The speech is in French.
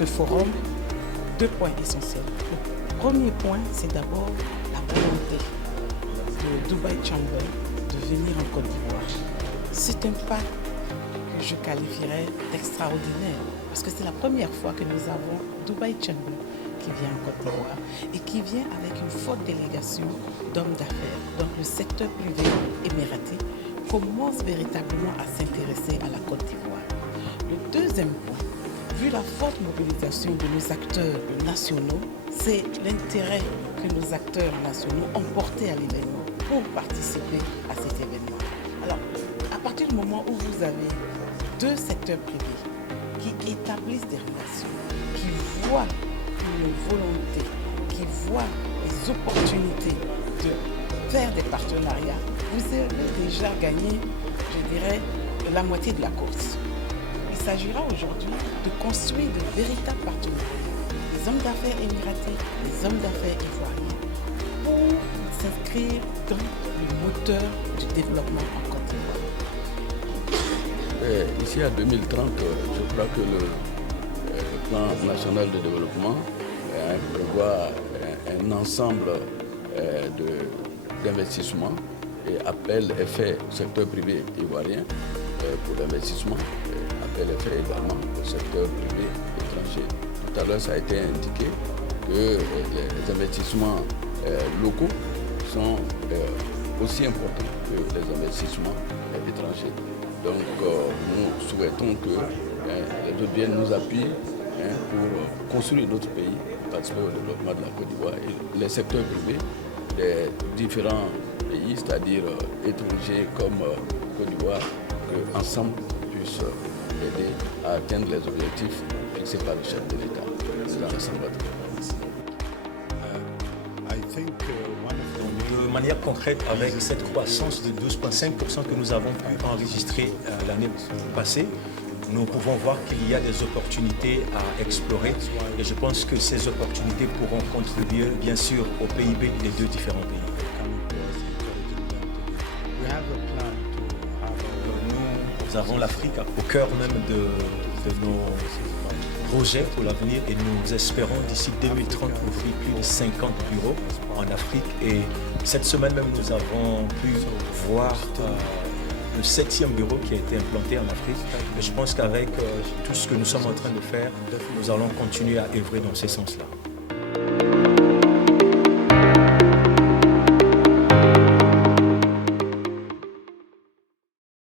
ce forum, deux points essentiels. Le premier point, c'est d'abord la volonté de Dubai Chamber de venir en Côte d'Ivoire. C'est un pas que je qualifierais d'extraordinaire parce que c'est la première fois que nous avons Dubai Chamber qui vient en Côte d'Ivoire et qui vient avec une forte délégation d'hommes d'affaires. Donc le secteur privé émiraté commence véritablement à s'intéresser à la Côte d'Ivoire. Le deuxième point, vu la forte mobilisation de nos acteurs nationaux, c'est l'intérêt que nos acteurs nationaux ont porté à l'événement pour participer à cet événement. Alors, à partir du moment où vous avez deux secteurs privés qui établissent des relations, qui voient une volonté, qui voient les opportunités de faire des partenariats, vous avez déjà gagné, je dirais, la moitié de la course. Il s'agira aujourd'hui de construire de véritables partenariats. Les hommes d'affaires émiratis, les hommes d'affaires ivoiriens, pour s'inscrire dans le moteur du développement en Côte d'Ivoire. Ici à 2030, je crois que le plan national de développement prévoit un ensemble d'investissements et appel et fait au secteur privé ivoirien pour l'investissement, appel et fait également au secteur privé étranger. Tout à l'heure, ça a été indiqué que les investissements locaux sont aussi importants que les investissements étrangers. Donc, nous souhaitons que les autres viennent nous appuyer pour construire notre pays, participer au développement de la Côte d'Ivoire et les secteurs privés des différents pays, c'est-à-dire étrangers comme Côte d'Ivoire, qu'ensemble puissent aider à atteindre les objectifs fixés par le chef de l'État. De manière concrète, avec cette croissance de 12,5% que nous avons pu enregistrer l'année passée, nous pouvons voir qu'il y a des opportunités à explorer et je pense que ces opportunités pourront contribuer bien sûr au PIB des deux différents pays. Nous avons l'Afrique au cœur même de nos projets pour l'avenir et nous espérons d'ici 2030 ouvrir plus de 50 bureaux en Afrique et cette semaine même nous avons pu voir le 7e bureau qui a été implanté en Afrique. Et je pense qu'avec tout ce que nous sommes en train de faire, nous allons continuer à œuvrer dans ce sens-là.